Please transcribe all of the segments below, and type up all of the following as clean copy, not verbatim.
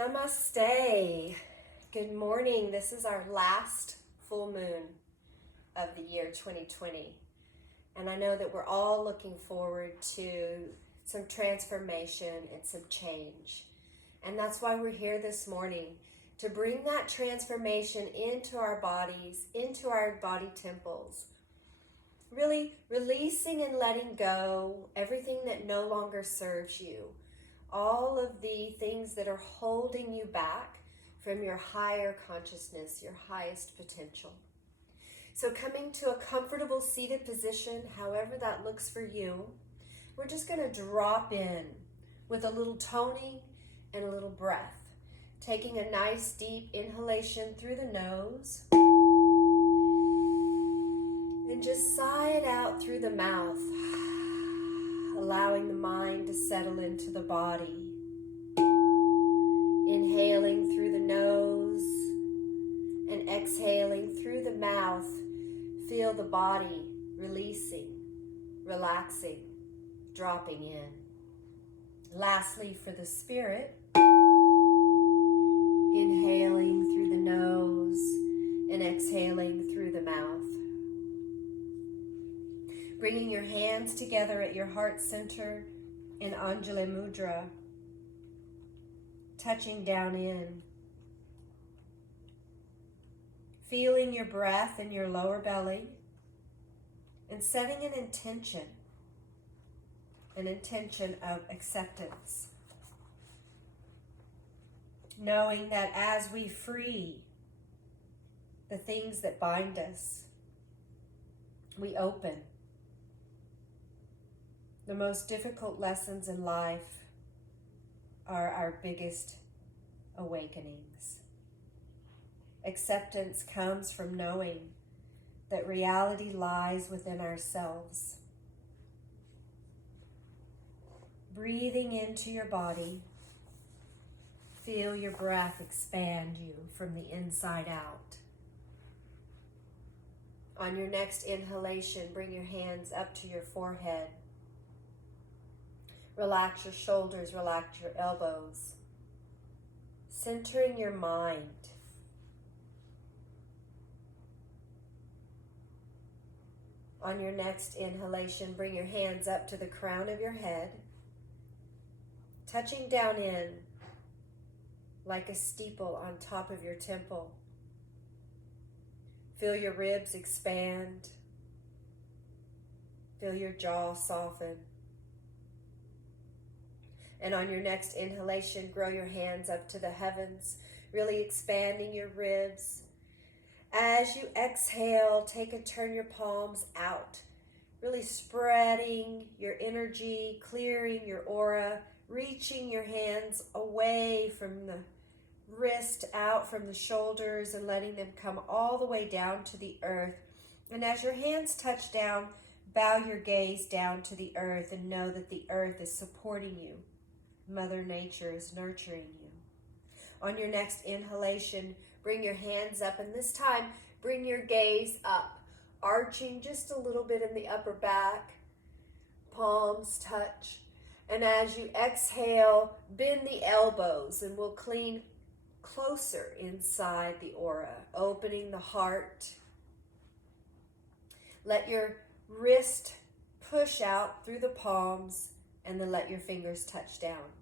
Namaste. Good morning. This is our last full moon of the year 2020. And I know that we're all looking forward to some transformation and some change. And that's why we're here this morning, to bring that transformation into our bodies, into our body temples. Really releasing and letting go everything that no longer serves you. All of the things that are holding you back from your higher consciousness, your highest potential. So coming to a comfortable seated position, however that looks for you, we're just going to drop in with a little toning and a little breath. Taking a nice deep inhalation through the nose. And just sigh it out through the mouth. Allowing the mind to settle into the body. Inhaling through the nose and exhaling through the mouth. Feel the body releasing, relaxing, dropping in. Lastly, for the spirit, inhaling through the nose and exhaling through the mouth. Bringing your hands together at your heart center in Anjali Mudra. Touching down in. Feeling your breath in your lower belly. And setting an intention of acceptance. Knowing that as we free the things that bind us, we open. The most difficult lessons in life are our biggest awakenings. Acceptance comes from knowing that reality lies within ourselves. Breathing into your body, feel your breath expand you from the inside out. On your next inhalation, bring your hands up to your forehead. Relax your shoulders, relax your elbows. Centering your mind. On your next inhalation, bring your hands up to the crown of your head. Touching down in like a steeple on top of your temple. Feel your ribs expand. Feel your jaw soften. And on your next inhalation, grow your hands up to the heavens, really expanding your ribs. As you exhale, turn your palms out, really spreading your energy, clearing your aura, reaching your hands away from the wrist, out from the shoulders, and letting them come all the way down to the earth. And as your hands touch down, bow your gaze down to the earth and know that the earth is supporting you. Mother Nature is nurturing you. On your next inhalation, bring your hands up, and this time bring your gaze up, arching just a little bit in the upper back. Palms touch. And as you exhale, bend the elbows, and we'll clean closer inside the aura, opening the heart. Let your wrist push out through the palms, and then let your fingers touch down.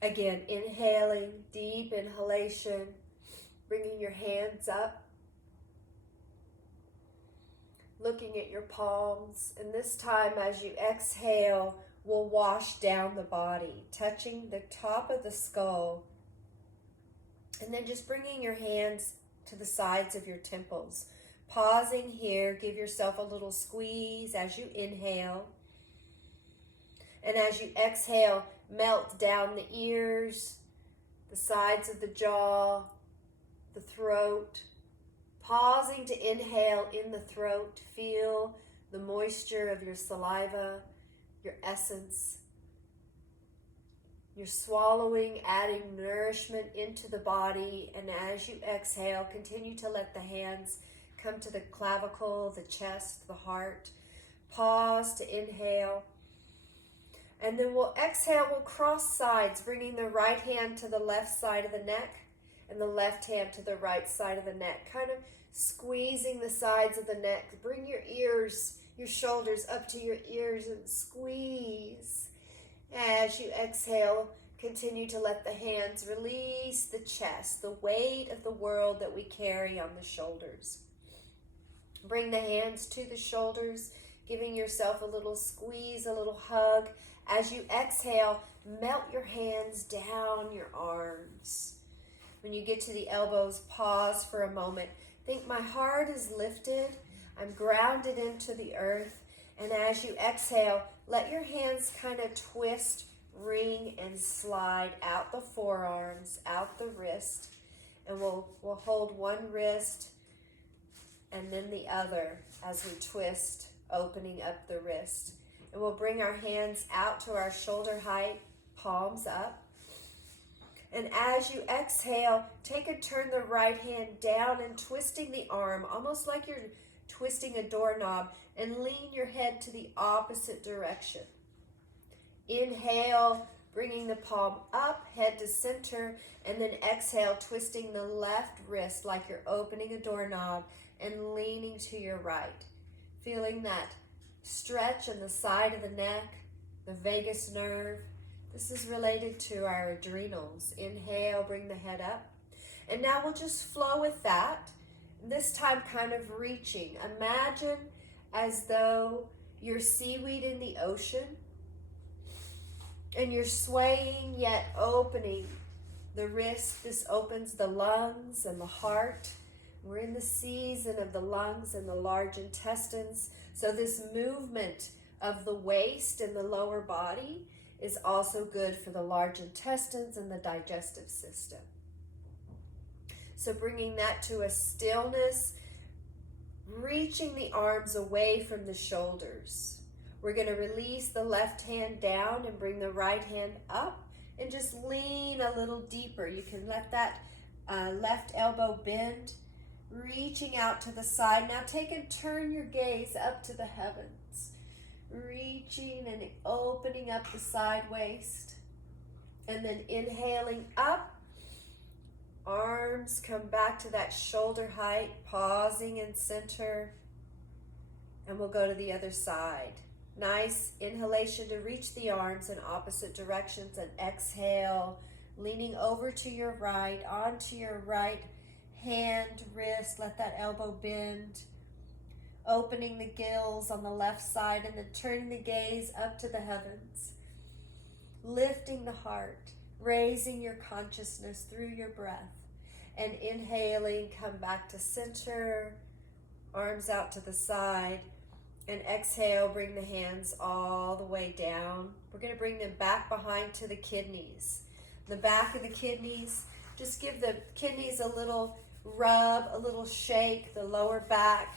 Again, inhaling, deep inhalation, bringing your hands up, looking at your palms, and this time as you exhale, we'll wash down the body, touching the top of the skull, and then just bringing your hands to the sides of your temples. Pausing here, give yourself a little squeeze as you inhale. And as you exhale, melt down the ears, the sides of the jaw, the throat. Pausing to inhale in the throat. Feel the moisture of your saliva, your essence. You're swallowing, adding nourishment into the body. And as you exhale, continue to let the hands come to the clavicle, the chest, the heart. Pause to inhale. And then we'll exhale, we'll cross sides, bringing the right hand to the left side of the neck and the left hand to the right side of the neck, kind of squeezing the sides of the neck. Bring your ears, your shoulders up to your ears and squeeze. As you exhale, continue to let the hands release the chest, the weight of the world that we carry on the shoulders. Bring the hands to the shoulders, giving yourself a little squeeze, a little hug. As you exhale, melt your hands down your arms. When you get to the elbows, pause for a moment. Think, my heart is lifted. I'm grounded into the earth. And as you exhale, let your hands kind of twist, ring, and slide out the forearms, out the wrist. And we'll hold one wrist and then the other as we twist, opening up the wrist. And we'll bring our hands out to our shoulder height, palms up. And as you exhale, take a turn the right hand down and twisting the arm, almost like you're twisting a doorknob, and lean your head to the opposite direction. Inhale, bringing the palm up, head to center, and then exhale, twisting the left wrist like you're opening a doorknob and leaning to your right. Feeling that stretch in the side of the neck, the vagus nerve. This is related to our adrenals. Inhale, bring the head up. And now we'll just flow with that. This time kind of reaching. Imagine as though you're seaweed in the ocean and you're swaying yet opening the wrist. This opens the lungs and the heart. We're in the season of the lungs and the large intestines. So this movement of the waist and the lower body is also good for the large intestines and the digestive system. So bringing that to a stillness, reaching the arms away from the shoulders. We're going to release the left hand down and bring the right hand up and just lean a little deeper. You can let that left elbow bend, reaching out to the side. Now take and turn your gaze up to the heavens, reaching and opening up the side waist, and then inhaling up. Arms come back to that shoulder height, pausing in center, and we'll go to the other side. Nice inhalation to reach the arms in opposite directions, and exhale, leaning over to your right, onto your right hand, wrist, let that elbow bend, opening the gills on the left side, and then turning the gaze up to the heavens, lifting the heart, raising your consciousness through your breath, and inhaling, come back to center, arms out to the side, and exhale, bring the hands all the way down. We're going to bring them back behind to the kidneys. The back of the kidneys, just give the kidneys a little rub, a little shake, the lower back,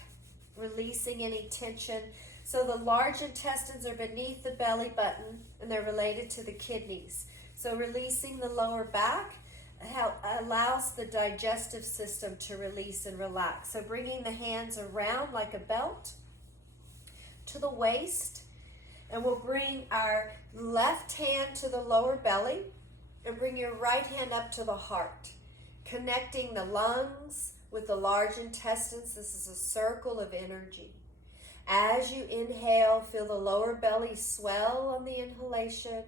releasing any tension. So the large intestines are beneath the belly button and they're related to the kidneys. So releasing the lower back allows the digestive system to release and relax. So bringing the hands around like a belt to the waist, and we'll bring our left hand to the lower belly and bring your right hand up to the heart, connecting the lungs with the large intestines. This is a circle of energy. As you inhale, feel the lower belly swell on the inhalation.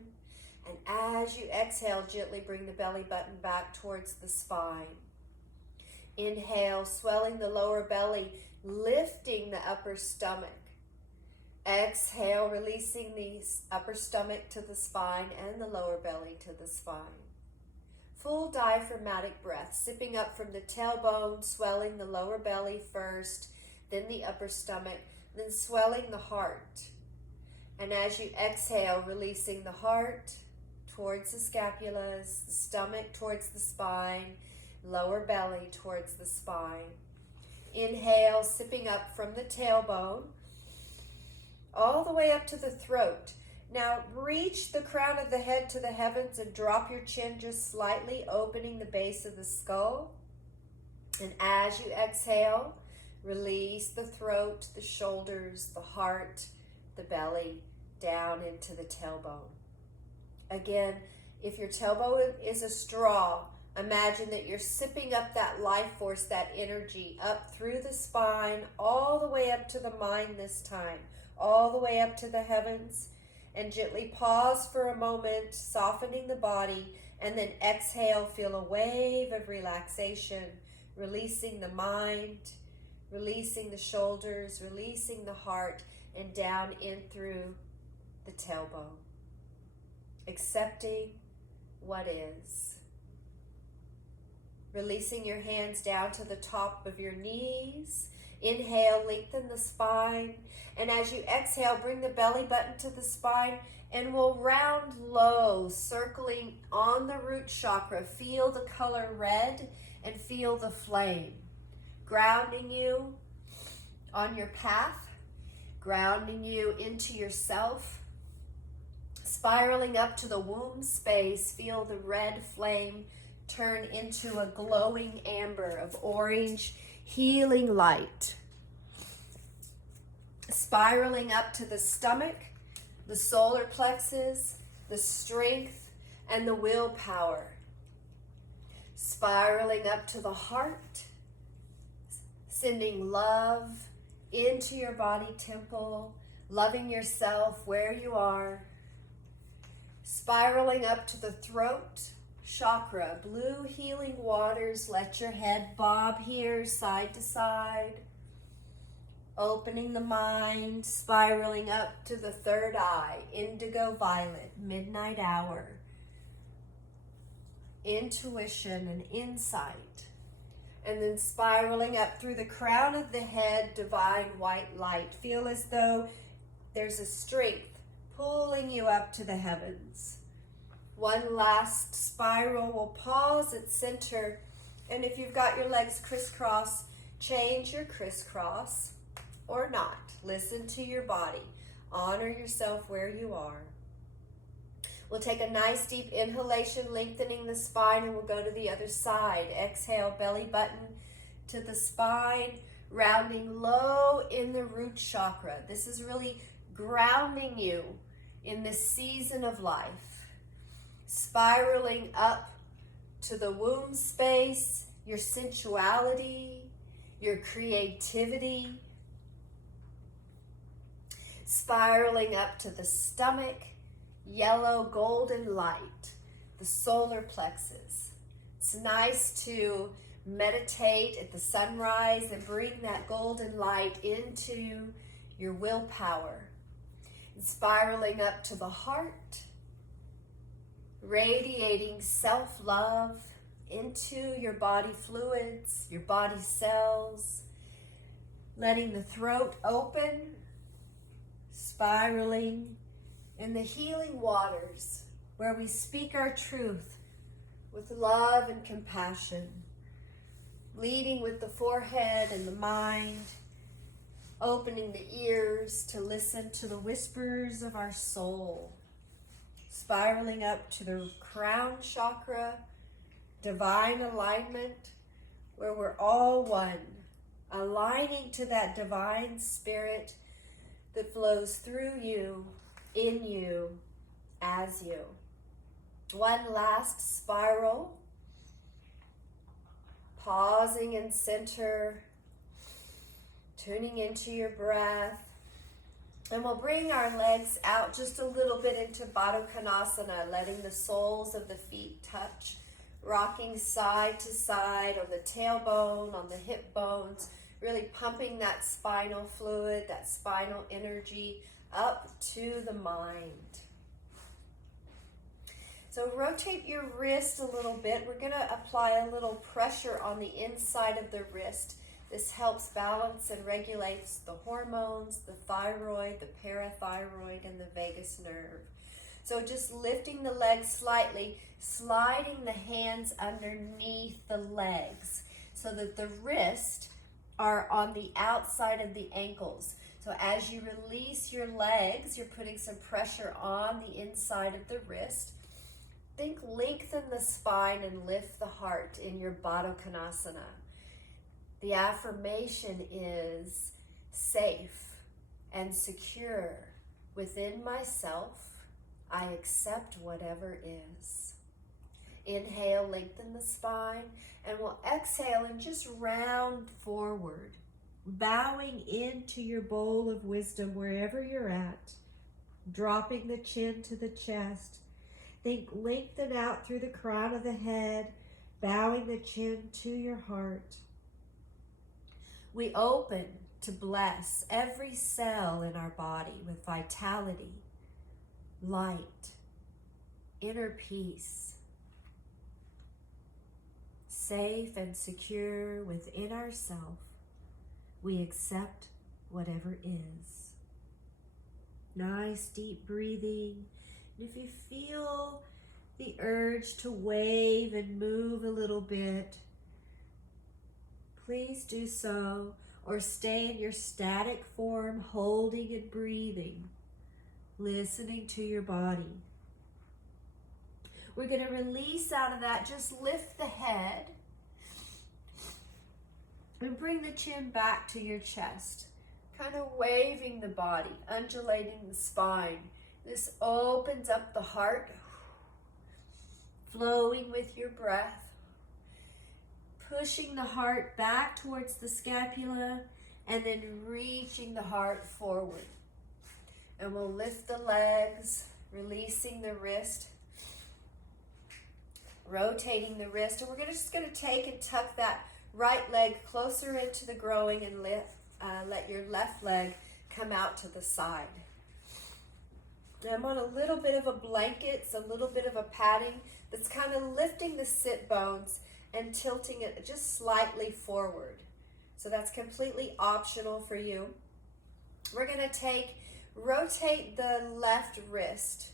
And as you exhale, gently bring the belly button back towards the spine. Inhale, swelling the lower belly, lifting the upper stomach. Exhale, releasing the upper stomach to the spine and the lower belly to the spine. Full diaphragmatic breath, sipping up from the tailbone, swelling the lower belly first, then the upper stomach, then swelling the heart. And as you exhale, releasing the heart towards the scapulas, the stomach towards the spine, lower belly towards the spine. Inhale, sipping up from the tailbone, all the way up to the throat. Now reach the crown of the head to the heavens and drop your chin just slightly, opening the base of the skull. And as you exhale, release the throat, the shoulders, the heart, the belly, down into the tailbone. Again, if your tailbone is a straw, imagine that you're sipping up that life force, that energy, up through the spine, all the way up to the mind this time, all the way up to the heavens. And gently pause for a moment, softening the body, and then exhale, feel a wave of relaxation, releasing the mind, releasing the shoulders, releasing the heart, and down in through the tailbone. Accepting what is. Releasing your hands down to the top of your knees. Inhale, lengthen the spine. And as you exhale, bring the belly button to the spine, and we'll round low, circling on the root chakra. Feel the color red and feel the flame. Grounding you on your path, grounding you into yourself. Spiraling up to the womb space, feel the red flame turn into a glowing amber of orange healing light. Spiraling up to the stomach, the solar plexus, the strength, and the willpower. Spiraling up to the heart, sending love into your body temple, loving yourself where you are. Spiraling up to the throat chakra, blue healing waters, let your head bob here side to side. Opening the mind, spiraling up to the third eye, indigo violet, midnight hour. Intuition and insight. And then spiraling up through the crown of the head, divine white light. Feel as though there's a strength pulling you up to the heavens. One last spiral. Will pause at center. And if you've got your legs crisscross, change your crisscross or not. Listen to your body. Honor yourself where you are. We'll take a nice deep inhalation, lengthening the spine, and we'll go to the other side. Exhale, belly button to the spine, rounding low in the root chakra. This is really grounding you in this season of life. Spiraling up to the womb space, your sensuality, your creativity. Spiraling up to the stomach, yellow golden light, the solar plexus. It's nice to meditate at the sunrise and bring that golden light into your willpower. And spiraling up to the heart, radiating self-love into your body fluids, your body cells, letting the throat open, spiraling in the healing waters where we speak our truth with love and compassion, leading with the forehead and the mind, opening the ears to listen to the whispers of our soul, spiraling up to the crown chakra, divine alignment, where we're all one, aligning to that divine spirit that flows through you, in you, as you. One last spiral. Pausing in center, tuning into your breath. And we'll bring our legs out just a little bit into Baddha Konasana, letting the soles of the feet touch, rocking side to side on the tailbone, on the hip bones, really pumping that spinal fluid, that spinal energy up to the mind. So rotate your wrist a little bit. We're going to apply a little pressure on the inside of the wrist. This helps balance and regulates the hormones, the thyroid, the parathyroid, and the vagus nerve. So just lifting the legs slightly, sliding the hands underneath the legs so that the wrists are on the outside of the ankles. So as you release your legs, you're putting some pressure on the inside of the wrist. Think lengthen the spine and lift the heart in your Baddha Konasana. The affirmation is safe and secure within myself. I accept whatever is. Inhale, lengthen the spine, and we'll exhale and just round forward, bowing into your bowl of wisdom wherever you're at, dropping the chin to the chest. Think lengthen out through the crown of the head, bowing the chin to your heart. We open to bless every cell in our body with vitality, light, inner peace, safe and secure within ourselves. We accept whatever is. Nice deep breathing. And if you feel the urge to wave and move a little bit, please do so, or stay in your static form, holding and breathing, listening to your body. We're going to release out of that. Just lift the head and bring the chin back to your chest, kind of waving the body, undulating the spine. This opens up the heart, flowing with your breath, pushing the heart back towards the scapula, and then reaching the heart forward. And we'll lift the legs, releasing the wrist, rotating the wrist. And we're just going to take and tuck that right leg closer into the groin and let your left leg come out to the side. I'm on a little bit of a blanket, it's a little bit of a padding that's kind of lifting the sit bones and tilting it just slightly forward. So that's completely optional for you. We're going to rotate the left wrist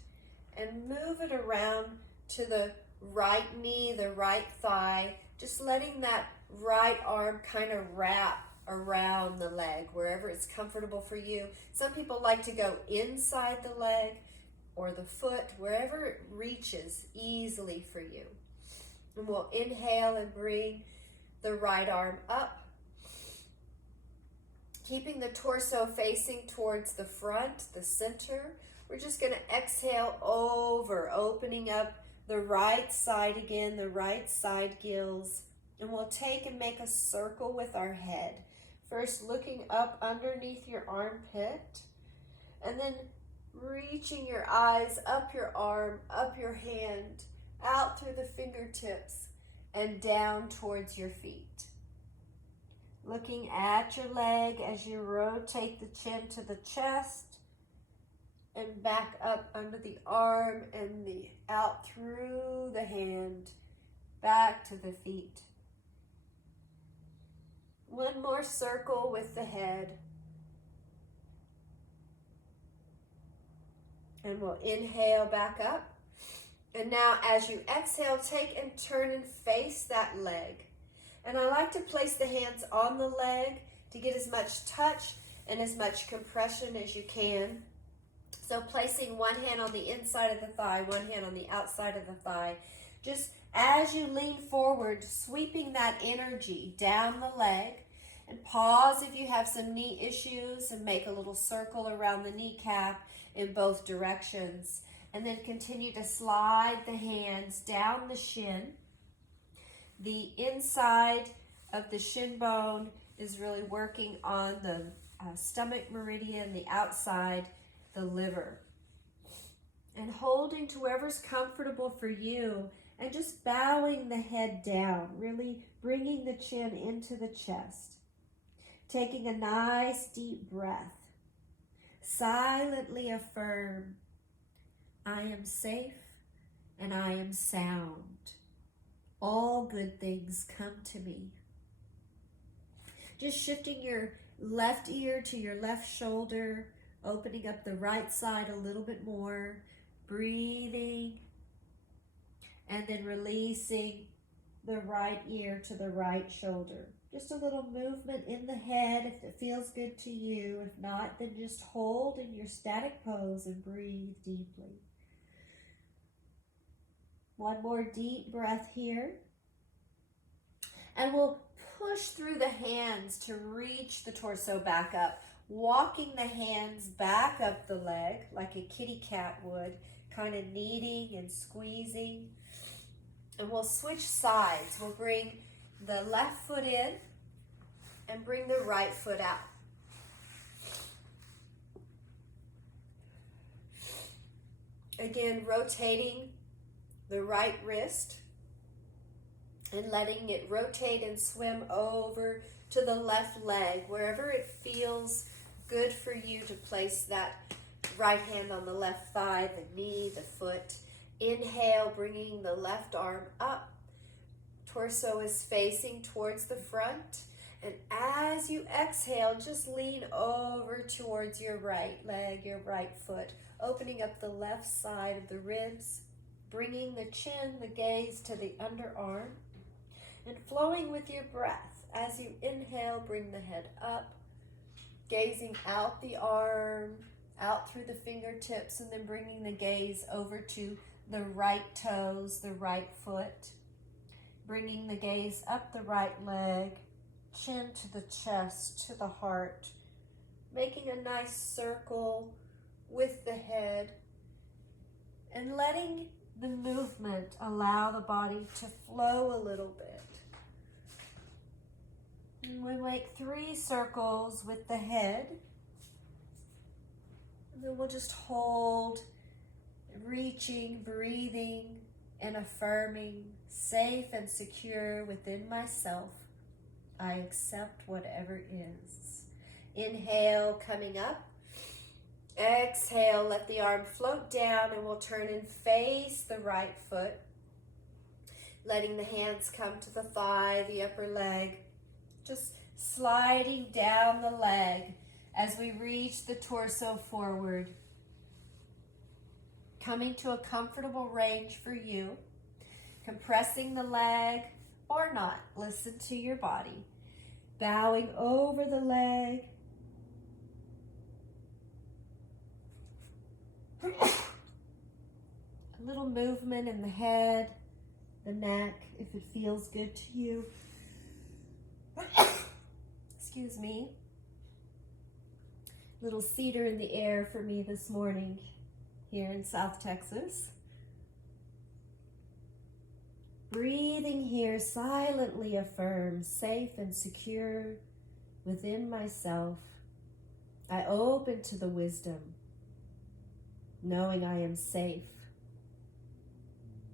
and move it around to the right knee, the right thigh, just letting that right arm kind of wrap around the leg, wherever it's comfortable for you. Some people like to go inside the leg or the foot, wherever it reaches easily for you. And we'll inhale and bring the right arm up, keeping the torso facing towards the front, the center. We're just going to exhale over, opening up the right side again, the right side gills. And we'll take and make a circle with our head. First, looking up underneath your armpit, and then reaching your eyes up your arm, up your hand, out through the fingertips, and down towards your feet. Looking at your leg as you rotate the chin to the chest, and back up under the arm and out through the hand, back to the feet. One more circle with the head. And we'll inhale back up. And now as you exhale, take and turn and face that leg. And I like to place the hands on the leg to get as much touch and as much compression as you can. So placing one hand on the inside of the thigh, one hand on the outside of the thigh. Just as you lean forward, sweeping that energy down the leg, and pause if you have some knee issues and make a little circle around the kneecap in both directions. And then continue to slide the hands down the shin. The inside of the shin bone is really working on the stomach meridian, the outside, the liver. And holding to wherever's comfortable for you, and just bowing the head down, really bringing the chin into the chest. Taking a nice deep breath. Silently affirm, I am safe and I am sound. All good things come to me. Just shifting your left ear to your left shoulder, opening up the right side a little bit more, breathing, and then releasing the right ear to the right shoulder. Just a little movement in the head if it feels good to you. If not, then just hold in your static pose and breathe deeply. One more deep breath here. And we'll push through the hands to reach the torso back up, walking the hands back up the leg like a kitty cat would, kind of kneading and squeezing. And we'll switch sides. We'll bring the left foot in and bring the right foot out. Again, rotating the right wrist and letting it rotate and swim over to the left leg, wherever it feels good for you to place that right hand on the left thigh, the knee, the foot. Inhale, bringing the left arm up. Torso is facing towards the front. And as you exhale, just lean over towards your right leg, your right foot, opening up the left side of the ribs, bringing the chin, the gaze to the underarm, and flowing with your breath. As you inhale, bring the head up, gazing out the arm, out through the fingertips, and then bringing the gaze over to the right toes, the right foot, bringing the gaze up the right leg, chin to the chest, to the heart, making a nice circle with the head, and letting the movement allow the body to flow a little bit. And we make 3 circles with the head, and then we'll just hold, reaching, breathing, and affirming, safe and secure within myself. I accept whatever is. Inhale, coming up. Exhale, let the arm float down, and we'll turn and face the right foot, letting the hands come to the thigh, the upper leg, just sliding down the leg as we reach the torso forward, coming to a comfortable range for you, compressing the leg or not. Listen to your body. Bowing over the leg. A little movement in the head, the neck, if it feels good to you. Excuse me. Little cedar in the air for me this morning here in South Texas. Breathing here, silently affirm, safe and secure within myself. I open to the wisdom, knowing I am safe,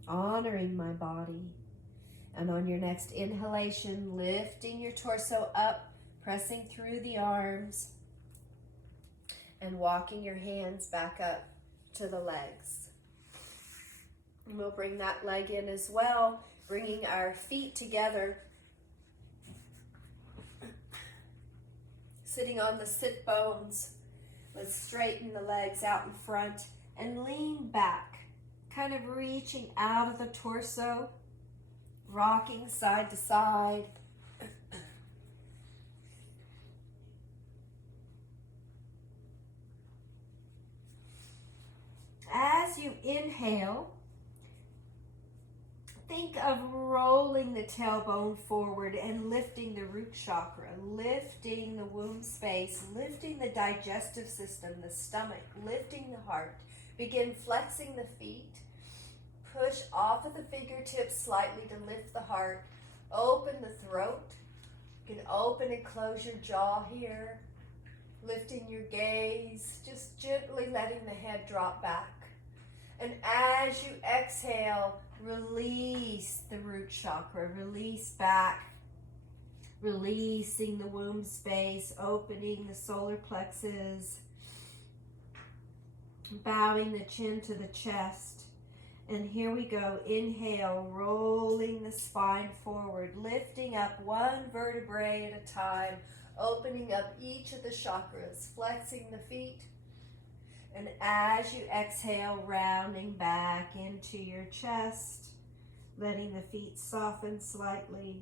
honoring my body. And on your next inhalation, lifting your torso up, pressing through the arms, and walking your hands back up to the legs. And we'll bring that leg in as well, bringing our feet together, sitting on the sit bones. Let's straighten the legs out in front and lean back, kind of reaching out of the torso, rocking side to side. As you inhale, think of rolling the tailbone forward and lifting the root chakra, lifting the womb space, lifting the digestive system, the stomach, lifting the heart. Begin flexing the feet. Push off of the fingertips slightly to lift the heart. Open the throat. You can open and close your jaw here. Lifting your gaze, just gently letting the head drop back. And as you exhale, release the root chakra, release back, releasing the womb space, opening the solar plexus, bowing the chin to the chest. And here we go. Inhale, rolling the spine forward, lifting up one vertebrae at a time, opening up each of the chakras, flexing the feet. And as you exhale, rounding back into your chest, letting the feet soften slightly.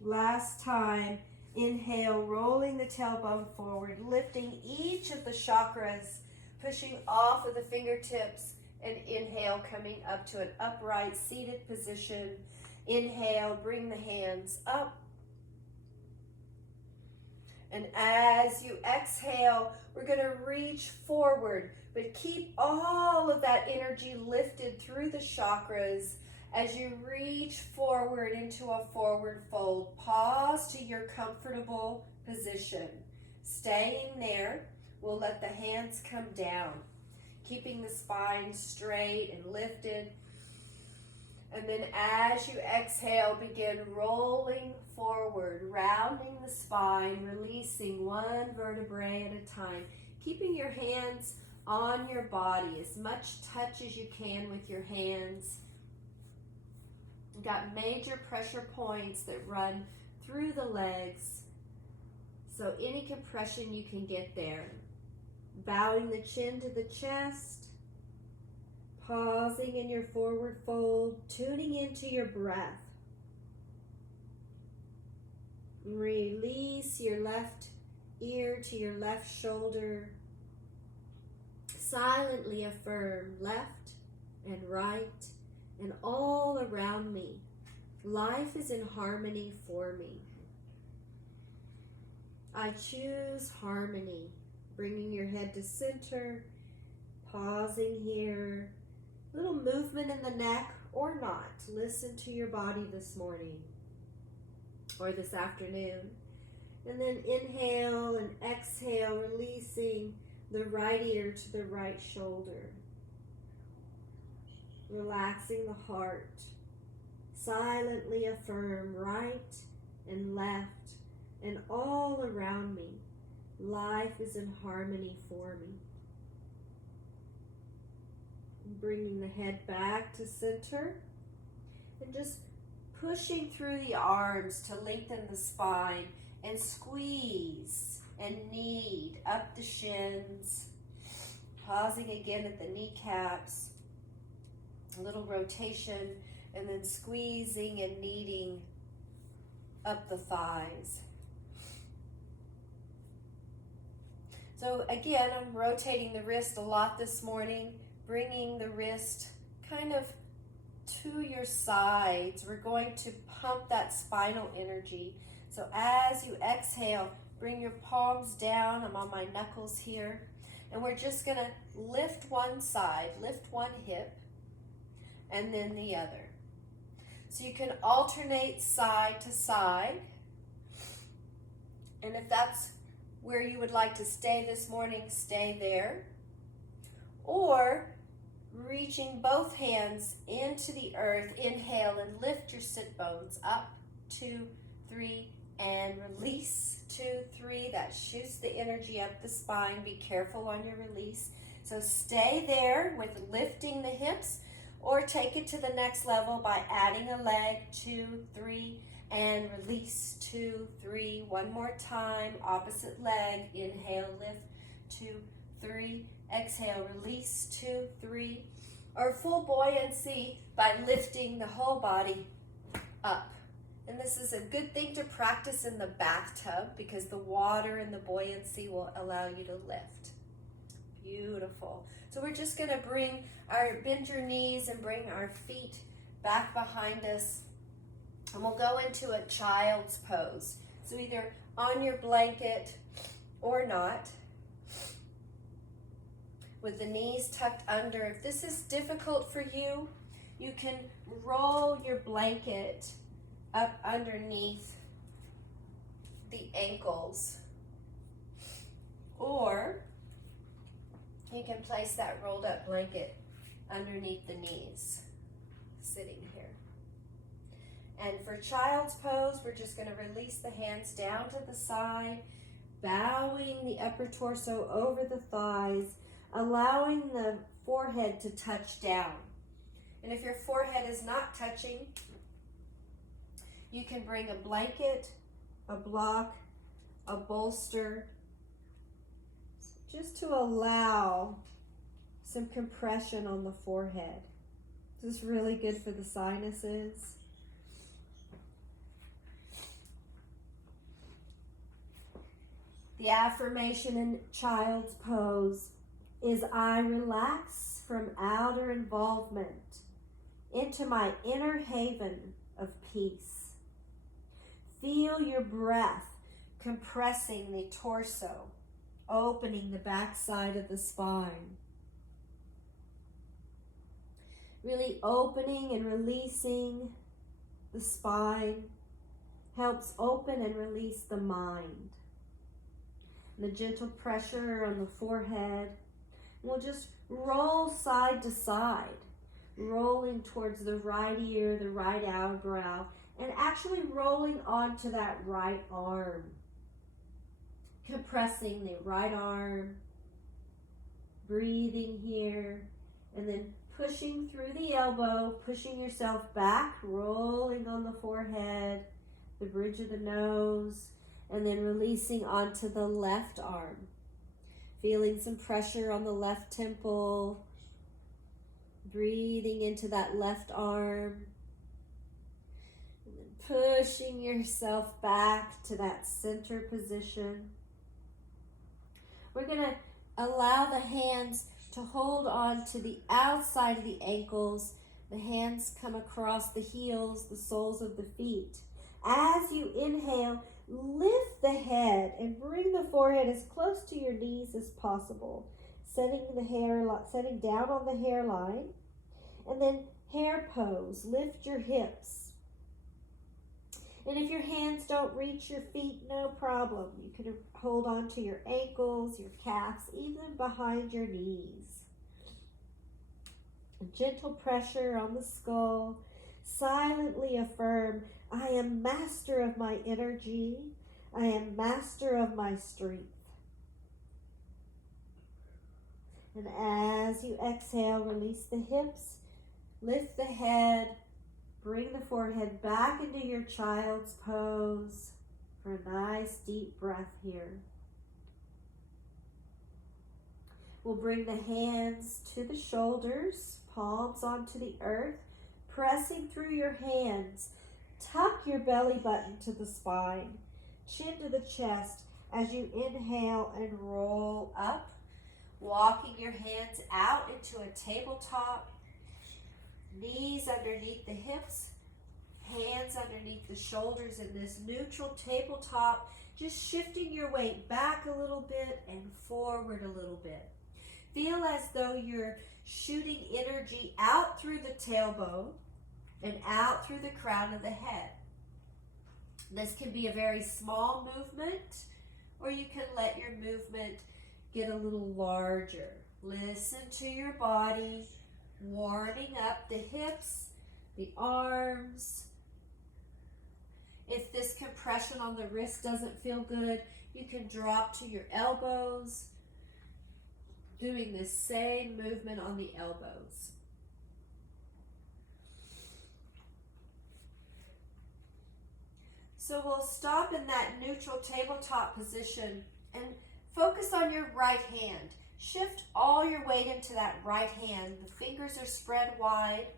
Last time, inhale, rolling the tailbone forward, lifting each of the chakras, pushing off of the fingertips, and inhale, coming up to an upright seated position. Inhale, bring the hands up. And as you exhale, we're going to reach forward, But keep all of that energy lifted through the chakras as you reach forward into a forward fold. Pause to your comfortable position. Staying there, we'll let the hands come down, keeping the spine straight and lifted. And then as you exhale, begin rolling forward, rounding the spine, releasing one vertebrae at a time, keeping your hands on your body, as much touch as you can with your hands. You've got major pressure points that run through the legs, so any compression you can get there. Bowing the chin to the chest, pausing in your forward fold, tuning into your breath. Release your left ear to your left shoulder. Silently affirm left and right and all around me. Life is in harmony for me. I choose harmony. Bringing your head to center, pausing here. Little movement in the neck or not. Listen to your body this morning or this afternoon. And then inhale and exhale, releasing the right ear to the right shoulder. Relaxing the heart. Silently affirm right and left and all around me. Life is in harmony for me. Bringing the head back to center and just pushing through the arms to lengthen the spine and squeeze and knead up the shins. Pausing again at the kneecaps. A little rotation and then squeezing and kneading up the thighs. So again, I'm rotating the wrist a lot this morning, bringing the wrist kind of to your sides. We're going to pump that spinal energy. So as you exhale, bring your palms down. I'm on my knuckles here. And we're just going to lift one side, lift one hip, and then the other. So you can alternate side to side. And if that's where you would like to stay this morning, stay there. Or reaching both hands into the earth, inhale and lift your sit bones up, 2, 3, and release, 2, 3. That shoots the energy up the spine. Be careful on your release. So stay there with lifting the hips, or take it to the next level by adding a leg, 2, 3, and release, 2, 3. One more time, opposite leg, inhale, lift, 2, 3, exhale, release, 2, 3. Or full buoyancy by lifting the whole body up. And this is a good thing to practice in the bathtub because the water and the buoyancy will allow you to lift. Beautiful. So we're just going to bend your knees and bring our feet back behind us. And we'll go into a child's pose. So either on your blanket or not, with the knees tucked under. If this is difficult for you, you can roll your blanket up underneath the ankles, or you can place that rolled up blanket underneath the knees, sitting here. And for child's pose, we're just going to release the hands down to the side, bowing the upper torso over the thighs, allowing the forehead to touch down. And if your forehead is not touching, you can bring a blanket, a block, a bolster, just to allow some compression on the forehead. This is really good for the sinuses. The affirmation in child's pose is I relax from outer involvement into my inner haven of peace. Feel your breath compressing the torso, opening the back side of the spine. Really opening and releasing the spine helps open and release the mind. The gentle pressure on the forehead. We'll just roll side to side, rolling towards the right ear, the right eyebrow, and actually rolling onto that right arm. Compressing the right arm, breathing here, and then pushing through the elbow, pushing yourself back, rolling on the forehead, the bridge of the nose, and then releasing onto the left arm. Feeling some pressure on the left temple, breathing into that left arm, and then pushing yourself back to that center position. We're going to allow the hands to hold on to the outside of the ankles. The hands come across the heels, the soles of the feet. As you inhale, lift the head and bring the forehead as close to your knees as possible, setting down on the hairline, and then hair pose. Lift your hips. And if your hands don't reach your feet, no problem. You can hold on to your ankles, your calves, even behind your knees. A gentle pressure on the skull. Silently affirm, I am master of my energy. I am master of my strength. And as you exhale, release the hips, lift the head, bring the forehead back into your child's pose for a nice deep breath here. We'll bring the hands to the shoulders, palms onto the earth, pressing through your hands. Tuck your belly button to the spine, chin to the chest as you inhale and roll up, walking your hands out into a tabletop, knees underneath the hips, hands underneath the shoulders in this neutral tabletop, just shifting your weight back a little bit and forward a little bit. Feel as though you're shooting energy out through the tailbone and out through the crown of the head. This can be a very small movement, or you can let your movement get a little larger. Listen to your body, warming up the hips, the arms. If this compression on the wrist doesn't feel good, you can drop to your elbows, doing this same movement on the elbows. So we'll stop in that neutral tabletop position and focus on your right hand. Shift all your weight into that right hand. The fingers are spread wide.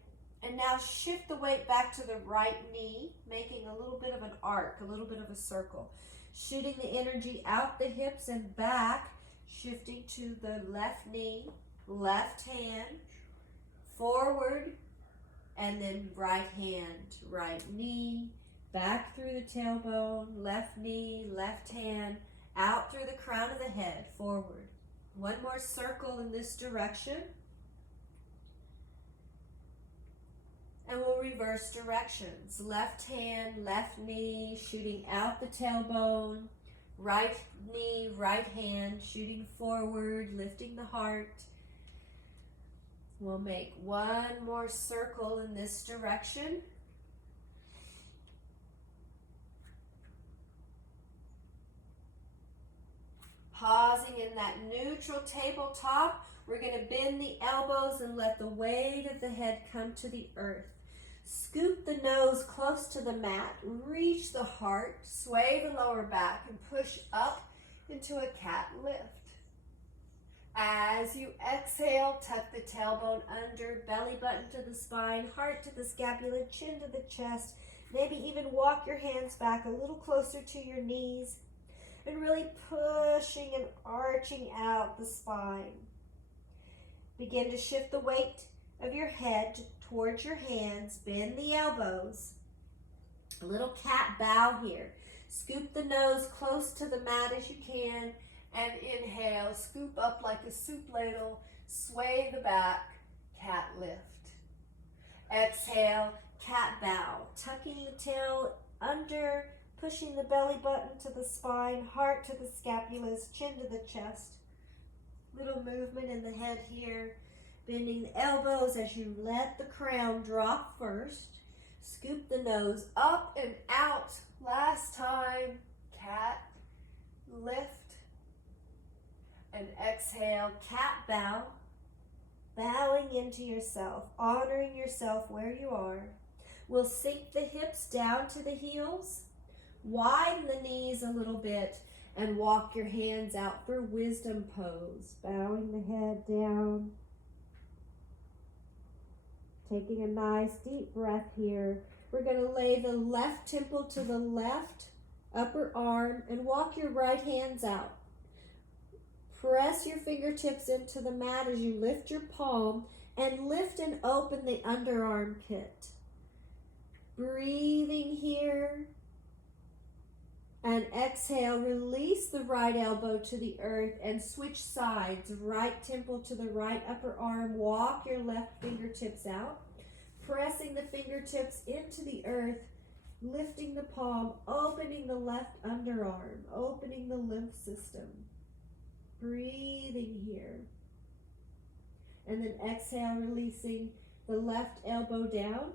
And now shift the weight back to the right knee, making a little bit of an arc, a little bit of a circle. Shooting the energy out the hips and back, shifting to the left knee, left hand, forward, and then right hand, right knee, back through the tailbone, left knee, left hand, out through the crown of the head, forward. One more circle in this direction. And we'll reverse directions. Left hand, left knee, shooting out the tailbone. Right knee, right hand, shooting forward, lifting the heart. We'll make one more circle in this direction. Pausing in that neutral tabletop, we're going to bend the elbows and let the weight of the head come to the earth. Scoop the nose close to the mat, reach the heart, sway the lower back, and push up into a cat lift. As you exhale, tuck the tailbone under, belly button to the spine, heart to the scapula, chin to the chest. Maybe even walk your hands back a little closer to your knees and really pushing and arching out the spine. Begin to shift the weight of your head towards your hands. Bend the elbows. A little cat bow here. Scoop the nose close to the mat as you can. And inhale, scoop up like a soup ladle. Sway the back, cat lift. Exhale, cat bow. Tucking the tail under, pushing the belly button to the spine, heart to the scapulas, chin to the chest. Little movement in the head here. Bending the elbows as you let the crown drop first. Scoop the nose up and out. Last time, cat, lift, and exhale, cat bow. Bowing into yourself, honoring yourself where you are. We'll sink the hips down to the heels, widen the knees a little bit, and walk your hands out for wisdom pose. Bowing the head down. Taking a nice deep breath here. We're going to lay the left temple to the left upper arm and walk your right hands out. Press your fingertips into the mat as you lift your palm and lift and open the underarm pit. Breathing here. And exhale, release the right elbow to the earth and switch sides. Right temple to the right upper arm. Walk your left fingertips out. Pressing the fingertips into the earth. Lifting the palm, opening the left underarm. Opening the lymph system. Breathing here. And then exhale, releasing the left elbow down.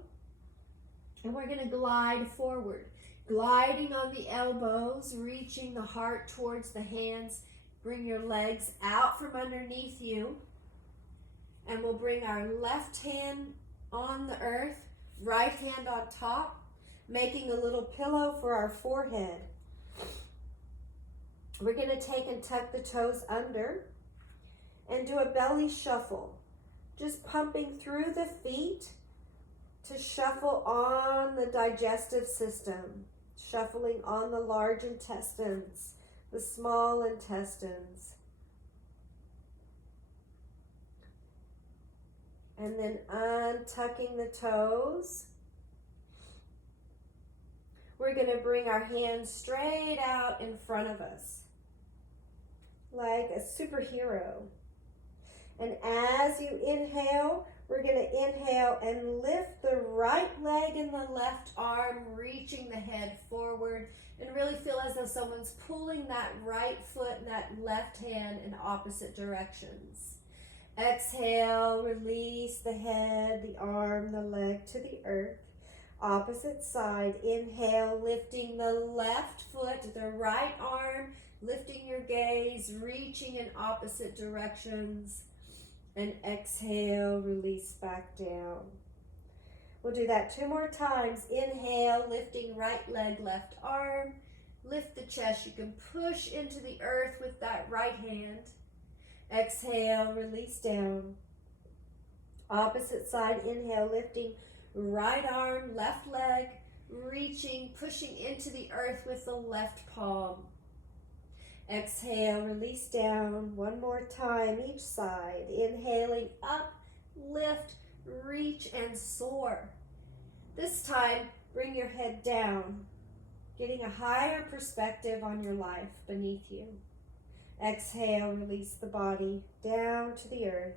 And we're going to glide forward. Gliding on the elbows, reaching the heart towards the hands. Bring your legs out from underneath you. And we'll bring our left hand on the earth, right hand on top, making a little pillow for our forehead. We're going to take and tuck the toes under and do a belly shuffle. Just pumping through the feet to shuffle on the digestive system. Shuffling on the large intestines, the small intestines. And then untucking the toes. We're going to bring our hands straight out in front of us, like a superhero. And as you inhale, we're going to inhale and lift the right leg and the left arm, reaching the head forward, and really feel as though someone's pulling that right foot and that left hand in opposite directions. Exhale, release the head, the arm, the leg to the earth. Opposite side, inhale, lifting the left foot, the right arm, lifting your gaze, reaching in opposite directions. And exhale, release back down. We'll do that 2 more times. Inhale, lifting right leg, left arm. Lift the chest. You can push into the earth with that right hand. Exhale, release down. Opposite side, inhale, lifting right arm, left leg, reaching, pushing into the earth with the left palm. Exhale, release down. 1 more time each side. Inhaling up, lift, reach, and soar. This time, bring your head down, getting a higher perspective on your life beneath you. Exhale, release the body down to the earth.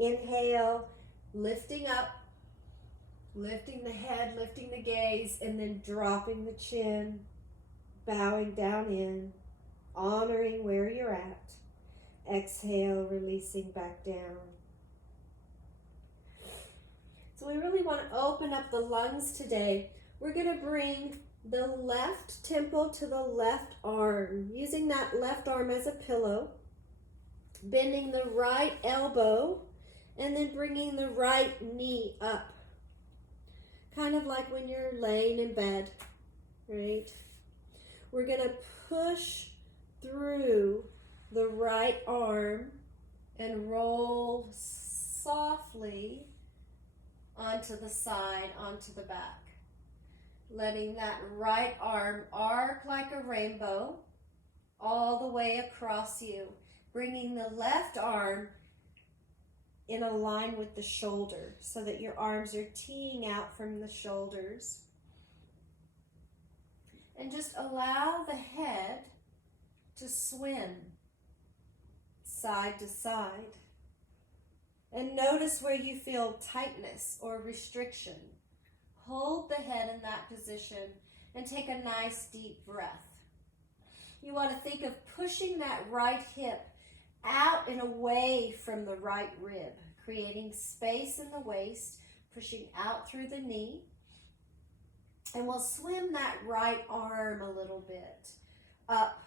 Inhale, lifting up, lifting the head, lifting the gaze, and then dropping the chin, bowing down in. Honoring where you're at. Exhale, releasing back down. So we really want to open up the lungs today. We're going to bring the left temple to the left arm, using that left arm as a pillow, bending the right elbow, and then bringing the right knee up. Kind of like when you're laying in bed, right? We're going to push through the right arm and roll softly onto the side, onto the back. Letting that right arm arc like a rainbow all the way across you. Bringing the left arm in a line with the shoulder so that your arms are teeing out from the shoulders. And just allow the head to swim side to side. And notice where you feel tightness or restriction. Hold the head in that position and take a nice deep breath. You want to think of pushing that right hip out and away from the right rib, creating space in the waist, pushing out through the knee. And we'll swim that right arm a little bit. Up,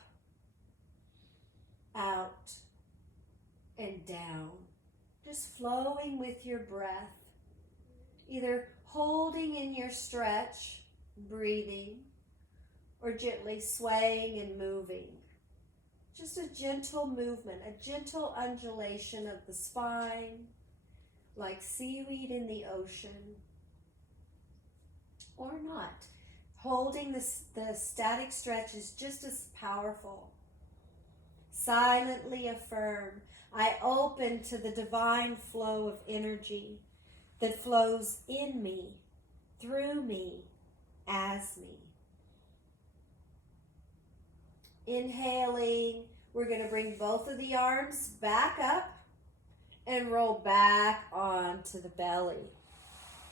out, and down. Just flowing with your breath. Either holding in your stretch, breathing, or gently swaying and moving. Just a gentle movement, a gentle undulation of the spine, like seaweed in the ocean, or not. Holding the static stretch is just as powerful. Silently affirm, I open to the divine flow of energy that flows in me, through me, as me. Inhaling, we're going to bring both of the arms back up and roll back onto the belly.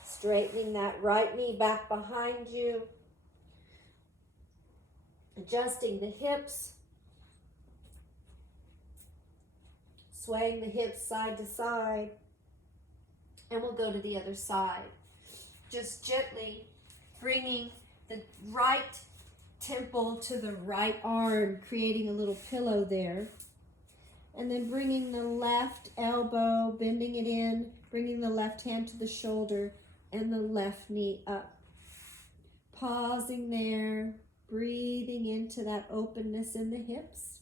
Straightening that right knee back behind you. Adjusting the hips. Swaying the hips side to side. And we'll go to the other side. Just gently bringing the right temple to the right arm, creating a little pillow there. And then bringing the left elbow, bending it in, bringing the left hand to the shoulder and the left knee up. Pausing there, breathing into that openness in the hips.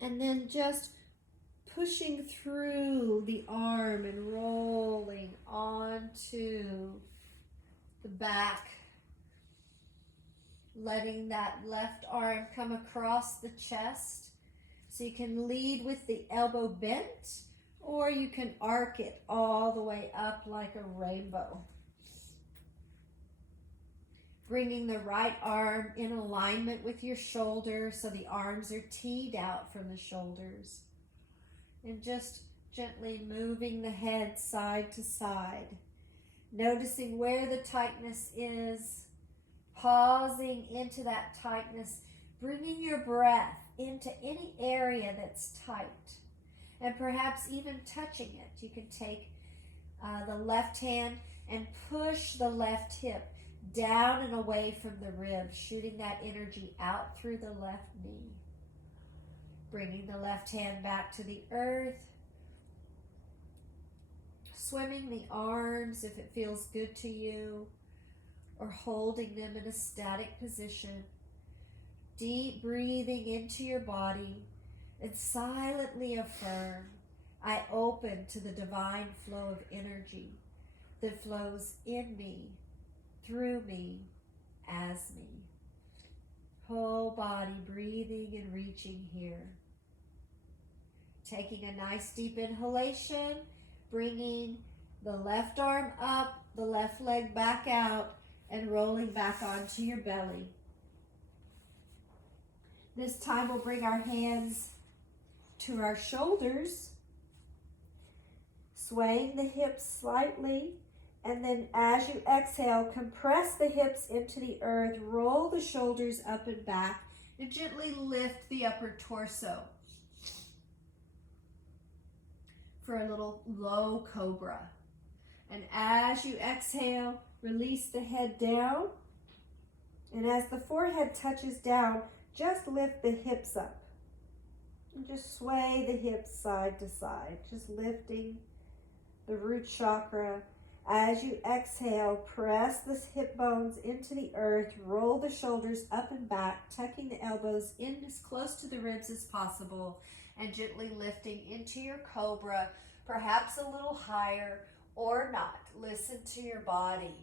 And then just pushing through the arm and rolling onto the back. Letting that left arm come across the chest. So you can lead with the elbow bent, or you can arc it all the way up like a rainbow. Bringing the right arm in alignment with your shoulder so the arms are teed out from the shoulders. And just gently moving the head side to side. Noticing where the tightness is. Pausing into that tightness. Bringing your breath into any area that's tight. And perhaps even touching it. You can take the left hand and push the left hip down and away from the ribs, shooting that energy out through the left knee. Bringing the left hand back to the earth. Swimming the arms if it feels good to you, or holding them in a static position. Deep breathing into your body and silently affirm, I open to the divine flow of energy that flows in me, through me, as me. Whole body breathing and reaching here. Taking a nice deep inhalation, bringing the left arm up, the left leg back out, and rolling back onto your belly. This time we'll bring our hands to our shoulders, swaying the hips slightly, and then as you exhale, compress the hips into the earth, roll the shoulders up and back, and gently lift the upper torso for a little low cobra. And as you exhale, release the head down. And as the forehead touches down, just lift the hips up. And just sway the hips side to side, just lifting the root chakra. As you exhale, press the hip bones into the earth, roll the shoulders up and back, tucking the elbows in as close to the ribs as possible, and gently lifting into your cobra, perhaps a little higher or not. Listen to your body.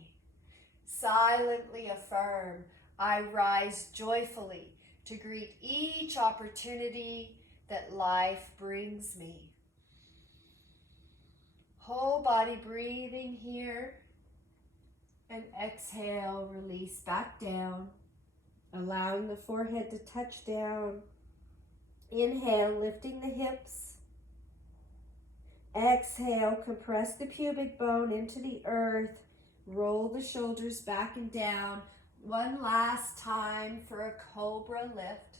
Silently affirm, I rise joyfully to greet each opportunity that life brings me. Whole body breathing here. And exhale, release back down, allowing the forehead to touch down. Inhale, lifting the hips. Exhale, compress the pubic bone into the earth. Roll the shoulders back and down. One last time for a cobra lift.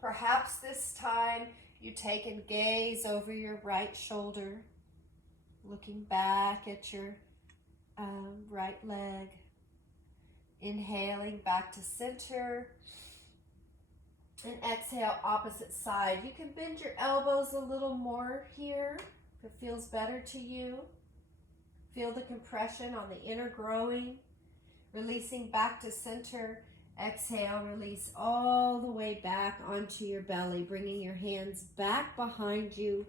Perhaps this time you take and gaze over your right shoulder, looking back at your right leg. Inhaling back to center. And exhale, opposite side. You can bend your elbows a little more here if it feels better to you. Feel the compression on the inner groin. Releasing back to center. Exhale, release all the way back onto your belly, bringing your hands back behind you.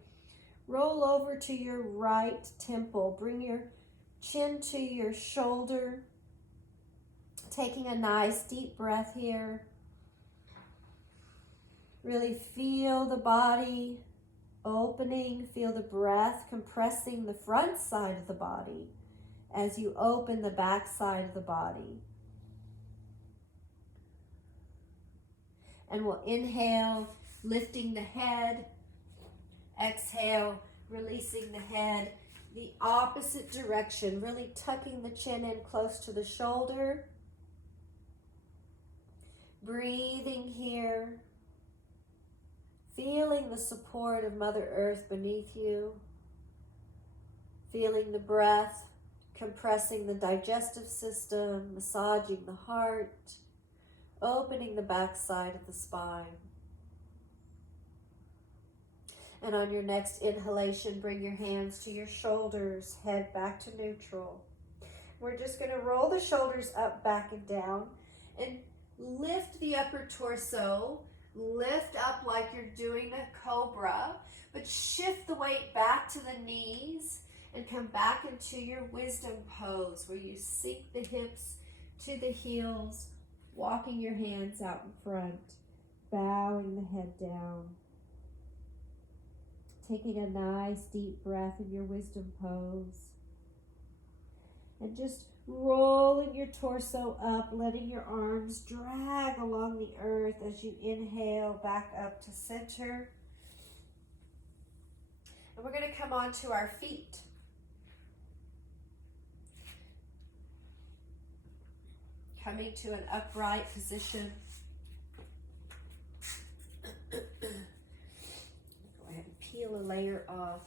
Roll over to your right temple. Bring your chin to your shoulder. Taking a nice deep breath here. Really feel the body opening. Feel the breath compressing the front side of the body as you open the back side of the body. And we'll inhale, lifting the head. Exhale, releasing the head the opposite direction, really tucking the chin in close to the shoulder. Breathing here. Feeling the support of Mother Earth beneath you. Feeling the breath compressing the digestive system, massaging the heart, opening the back side of the spine. And on your next inhalation, bring your hands to your shoulders, head back to neutral. We're just going to roll the shoulders up, back, and down, and lift the upper torso. Lift up like you're doing a cobra, but shift the weight back to the knees and come back into your wisdom pose where you sink the hips to the heels, walking your hands out in front, bowing the head down. Taking a nice deep breath in your wisdom pose. And just rolling your torso up, letting your arms drag along the earth as you inhale back up to center. And we're going to come onto our feet. Coming to an upright position. Go ahead and peel a layer off.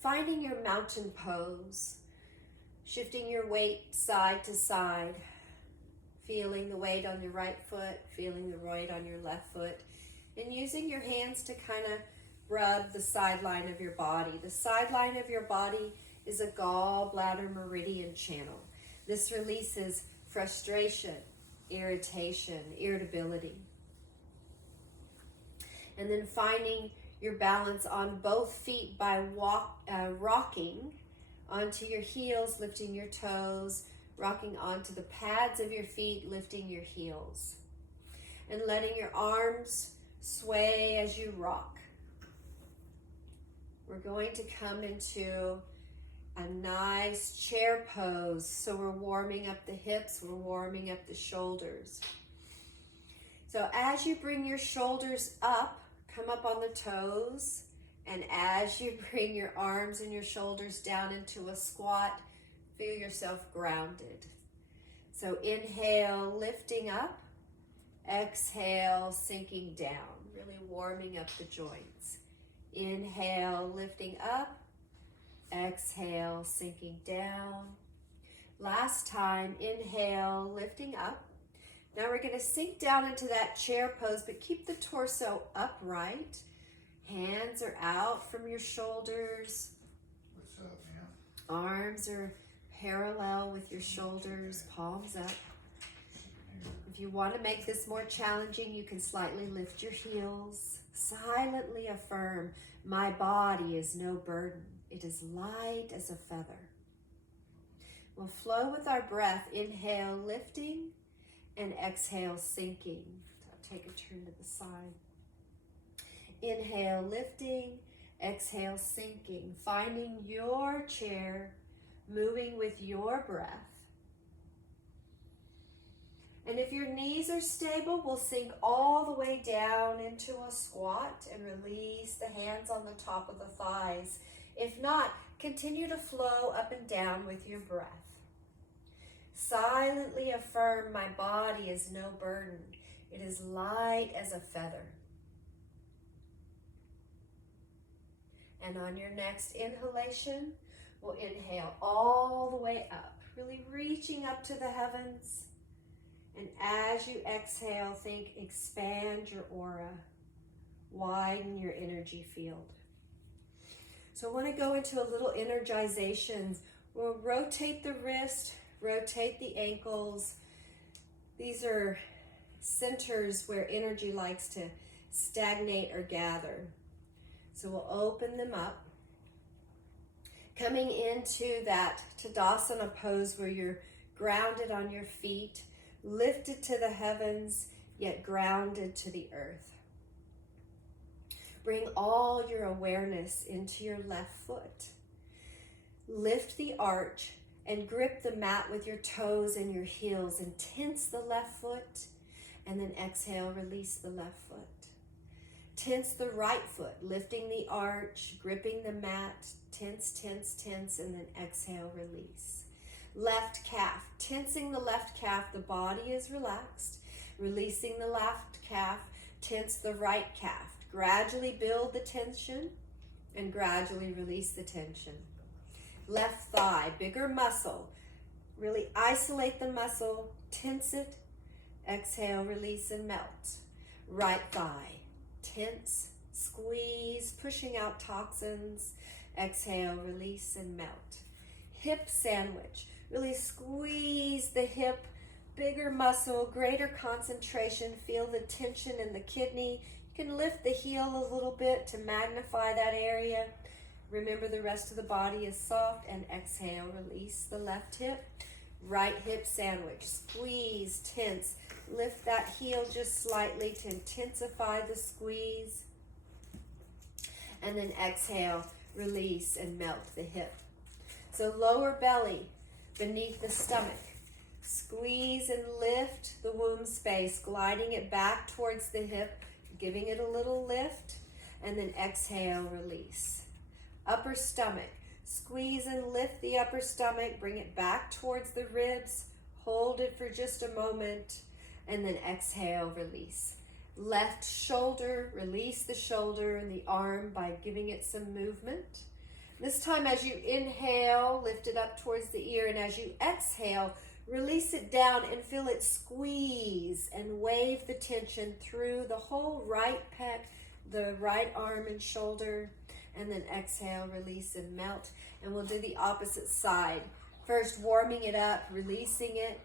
Finding your mountain pose, shifting your weight side to side, feeling the weight on your right foot, feeling the weight on your left foot, and using your hands to kind of rub the sideline of your body. The sideline of your body is a gallbladder meridian channel. This releases frustration, irritation, irritability. And then finding your balance on both feet by rocking onto your heels, lifting your toes, rocking onto the pads of your feet, lifting your heels, and letting your arms sway as you rock. We're going to come into a nice chair pose. So we're warming up the hips, we're warming up the shoulders. So as you bring your shoulders up, come up on the toes, and as you bring your arms and your shoulders down into a squat, feel yourself grounded. So inhale, lifting up. Exhale, sinking down, really warming up the joints. Inhale, lifting up. Exhale, sinking down. Last time, inhale, lifting up. Now we're going to sink down into that chair pose, but keep the torso upright. Hands are out from your shoulders. What's up, man? Arms are parallel with your shoulders, palms up. If you want to make this more challenging, you can slightly lift your heels. Silently affirm, my body is no burden. It is light as a feather. We'll flow with our breath. Inhale, lifting. And exhale, sinking. So take a turn to the side. Inhale, lifting. Exhale, sinking. Finding your chair, moving with your breath. And if your knees are stable, we'll sink all the way down into a squat and release the hands on the top of the thighs. If not, continue to flow up and down with your breath. Silently affirm, my body is no burden. It is light as a feather. And on your next inhalation, we'll inhale all the way up, really reaching up to the heavens. And as you exhale, think expand your aura, widen your energy field. So I want to go into a little energizations. We'll rotate the wrist, rotate the ankles. These are centers where energy likes to stagnate or gather. So we'll open them up. Coming into that Tadasana pose where you're grounded on your feet, lifted to the heavens, yet grounded to the earth. Bring all your awareness into your left foot. Lift the arch and grip the mat with your toes and your heels and tense the left foot, and then exhale, release the left foot. Tense the right foot, lifting the arch, gripping the mat, tense, tense, tense, and then exhale, release. Left calf, tensing the left calf, the body is relaxed. Releasing the left calf, tense the right calf. Gradually build the tension and gradually release the tension. Left thigh, bigger muscle. Really isolate the muscle, tense it, exhale, release and melt. Right thigh, tense, squeeze, pushing out toxins, exhale, release and melt. Hip sandwich. Really squeeze the hip, bigger muscle, greater concentration. Feel the tension in the kidney. You can lift the heel a little bit to magnify that area. Remember the rest of the body is soft, and exhale, release the left hip. Right hip sandwich. Squeeze, tense. Lift that heel just slightly to intensify the squeeze. And then exhale, release and melt the hip. So lower belly, beneath the stomach. Squeeze and lift the womb space, gliding it back towards the hip, giving it a little lift, and then exhale, release. Upper stomach, squeeze and lift the upper stomach, bring it back towards the ribs, hold it for just a moment, and then exhale, release. Left shoulder, release the shoulder and the arm by giving it some movement. This time as you inhale, lift it up towards the ear, and as you exhale, release it down and feel it squeeze and wave the tension through the whole right pec, the right arm and shoulder, and then exhale, release and melt. And we'll do the opposite side. First, warming it up, releasing it,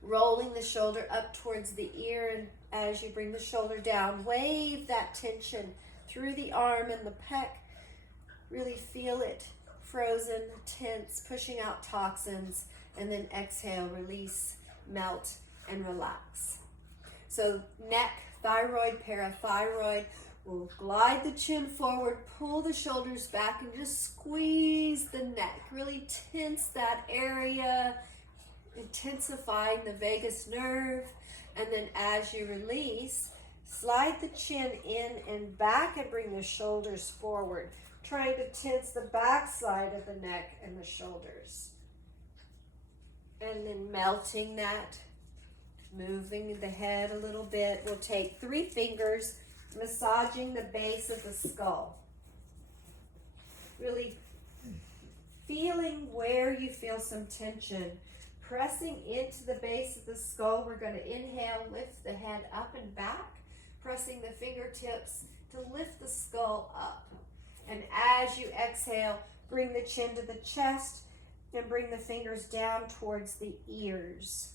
rolling the shoulder up towards the ear, and as you bring the shoulder down, wave that tension through the arm and the pec. Really feel it frozen, tense, pushing out toxins, and then exhale, release, melt, and relax. So neck, thyroid, parathyroid, we'll glide the chin forward, pull the shoulders back, and just squeeze the neck. Really tense that area, intensifying the vagus nerve. And then as you release, slide the chin in and back and bring the shoulders forward, trying to tense the back side of the neck and the shoulders. And then melting that, moving the head a little bit. We'll take 3 fingers, massaging the base of the skull. Really feeling where you feel some tension. Pressing into the base of the skull. We're going to inhale, lift the head up and back. Pressing the fingertips to lift the skull up. And as you exhale, bring the chin to the chest and bring the fingers down towards the ears.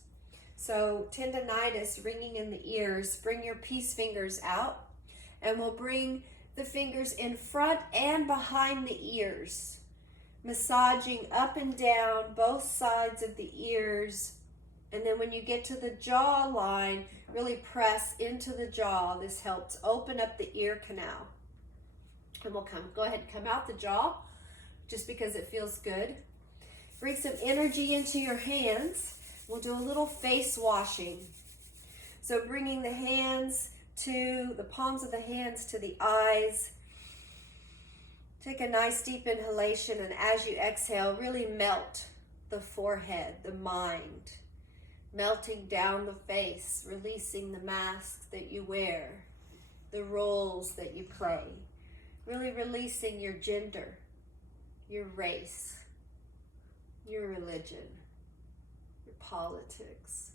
So tendonitis, ringing in the ears, bring your peace fingers out, and we'll bring the fingers in front and behind the ears, massaging up and down both sides of the ears. And then when you get to the jaw line, really press into the jaw. This helps open up the ear canal. And we'll go ahead and come out the jaw just because it feels good. Bring some energy into your hands. We'll do a little face washing. So bringing the hands to the palms of the hands to the eyes. Take a nice deep inhalation, and as you exhale, really melt the forehead, the mind, melting down the face, releasing the masks that you wear, the roles that you play, really releasing your gender, your race, your religion, your politics.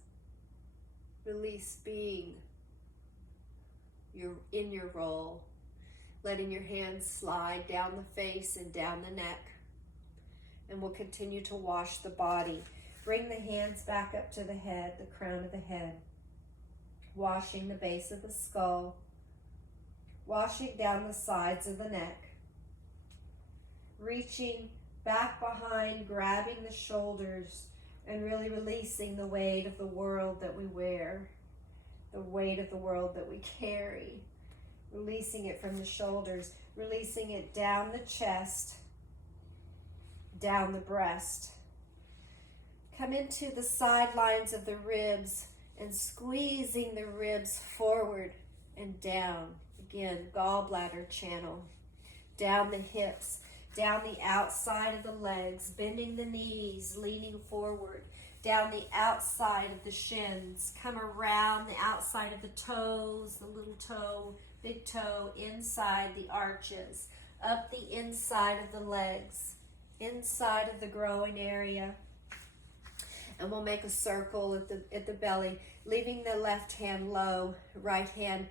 Release being in your role, letting your hands slide down the face and down the neck. And we'll continue to wash the body. Bring the hands back up to the head, the crown of the head. Washing the base of the skull. Washing down the sides of the neck. Reaching back behind, grabbing the shoulders, and really releasing the weight of the world that we wear, the weight of the world that we carry. Releasing it from the shoulders, releasing it down the chest, down the breast. Come into the sidelines of the ribs and squeezing the ribs forward and down. Again, gallbladder channel. Down the hips, down the outside of the legs, bending the knees, leaning forward. Down the outside of the shins. Come around the outside of the toes, the little toe, big toe, inside the arches. Up the inside of the legs, inside of the groin area. And we'll make a circle at the belly, leaving the left hand low, right hand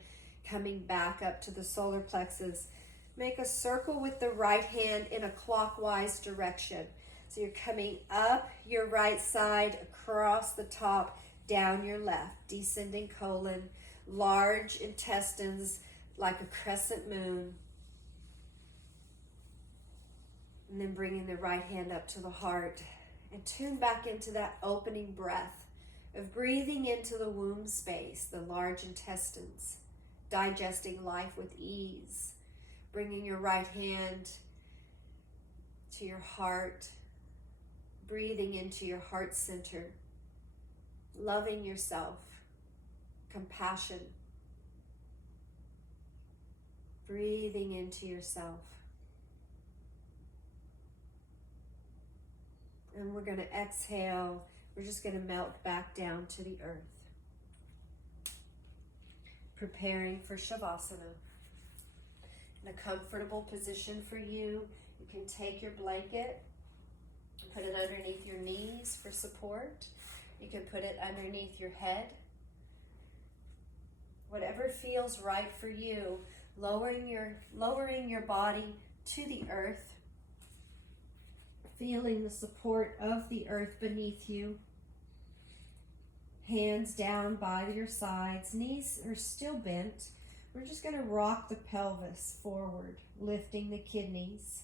coming back up to the solar plexus. Make a circle with the right hand in a clockwise direction. So you're coming up your right side, across the top, down your left, descending colon, large intestines like a crescent moon. And then bringing the right hand up to the heart. And tune back into that opening breath of breathing into the womb space, the large intestines, digesting life with ease. Bringing your right hand to your heart, breathing into your heart center, loving yourself, compassion, breathing into yourself. And we're going to exhale. We're just going to melt back down to the earth. Preparing for Shavasana. In a comfortable position for you, you can take your blanket and put it underneath your knees for support. You can put it underneath your head. Whatever feels right for you, lowering your body to the earth, feeling the support of the earth beneath you. Hands down by your sides, knees are still bent. We're just going to rock the pelvis forward, lifting the kidneys,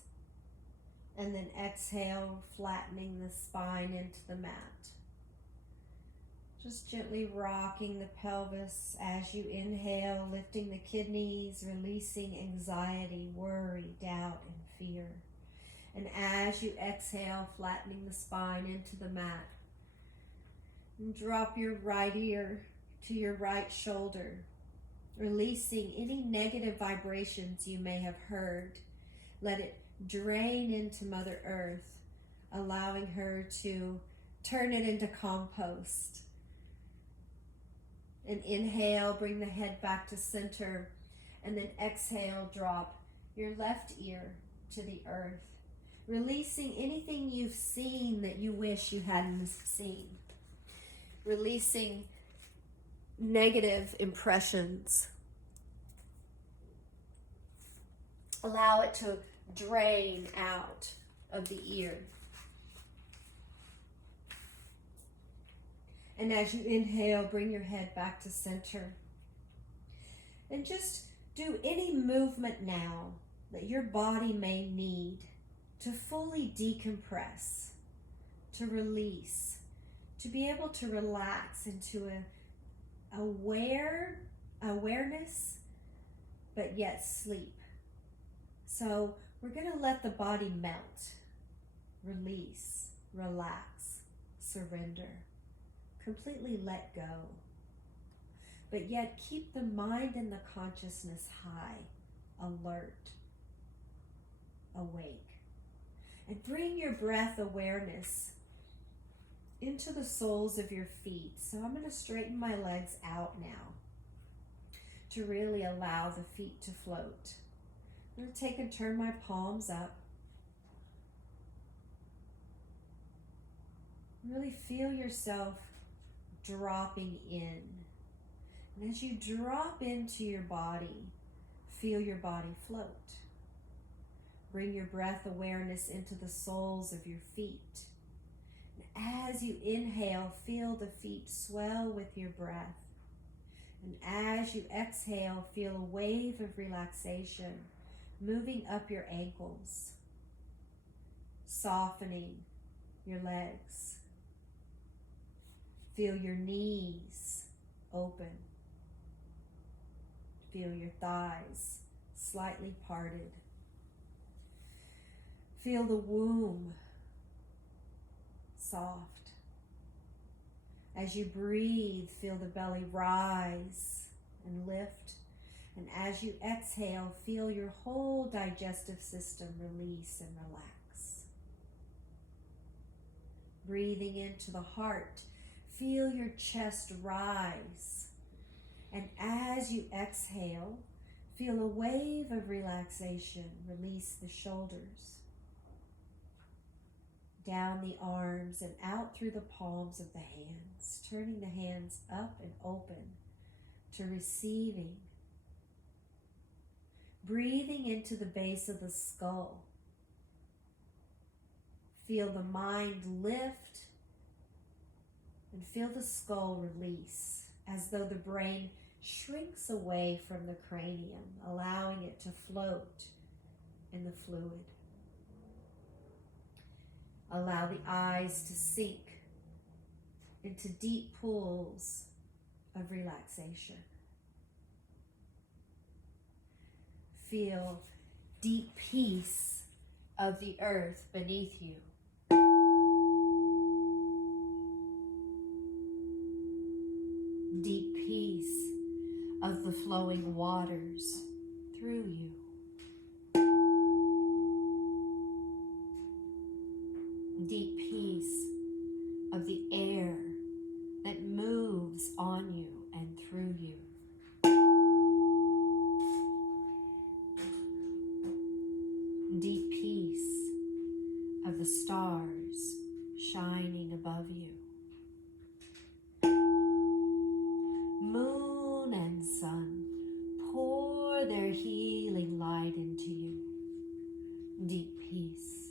and then exhale, flattening the spine into the mat. Just gently rocking the pelvis as you inhale, lifting the kidneys, releasing anxiety, worry, doubt, and fear. And as you exhale, flattening the spine into the mat. And drop your right ear to your right shoulder, releasing any negative vibrations you may have heard. Let it drain into Mother Earth, allowing her to turn it into compost. And inhale, bring the head back to center, and then exhale, drop your left ear to the earth, releasing anything you've seen that you wish you hadn't seen, releasing negative impressions. Allow it to drain out of the ear. And as you inhale, bring your head back to center. And just do any movement now that your body may need to fully decompress, to release, to be able to relax into a awareness, but yet sleep. So we're going to let the body melt, release, relax, surrender. completely let go. But yet keep the mind and the consciousness high, alert, awake. And bring your breath awareness into the soles of your feet. So I'm going to straighten my legs out now to really allow the feet to float. I'm going to take and turn my palms up. Really feel yourself dropping in. And as you drop into your body, feel your body float. Bring your breath awareness into the soles of your feet. And as you inhale, feel the feet swell with your breath. And as you exhale, feel a wave of relaxation moving up your ankles, softening your legs. Feel your knees open. Feel your thighs slightly parted. Feel the womb soft. As you breathe, feel the belly rise and lift. And as you exhale, feel your whole digestive system release and relax. Breathing into the heart, feel your chest rise. And as you exhale, feel a wave of relaxation. Release the shoulders, down the arms and out through the palms of the hands, turning the hands up and open to receiving. Breathing into the base of the skull. Feel the mind lift and feel the skull release as though the brain shrinks away from the cranium, allowing it to float in the fluid. Allow the eyes to sink into deep pools of relaxation. Feel deep peace of the earth beneath you. Deep peace of the flowing waters through you. Deep peace of the air that moves on you and through you. Deep peace of the stars shining above you. Moon and sun pour their healing light into you. Deep peace.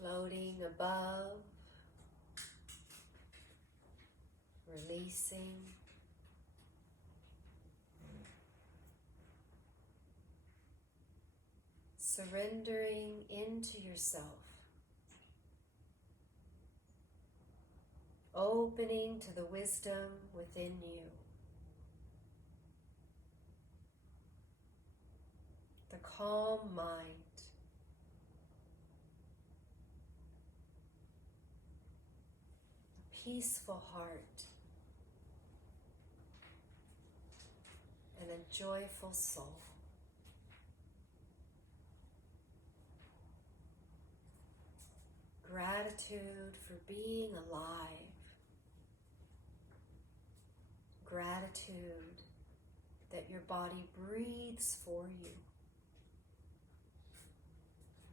Floating above, releasing, surrendering into yourself, opening to the wisdom within you, the calm mind, peaceful heart, and a joyful soul. Gratitude for being alive. Gratitude that your body breathes for you.